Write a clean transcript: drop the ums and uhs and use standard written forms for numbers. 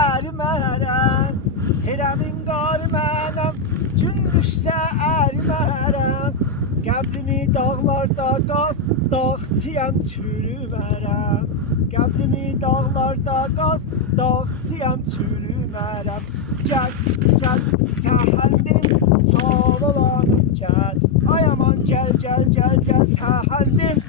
ərmərəm, Hirəmin qarı mənəm, gün düşsə ərmərəm. Qəbrimi dağlarda qaz, dağçıyam çürümərəm. Qəbrimi dağlarda qaz, dağçıyam çürümərəm. Gəl, gəl, səhəndim, sağ olanım gəl. Ay aman gəl, gəl, gəl, gəl, səhəndim,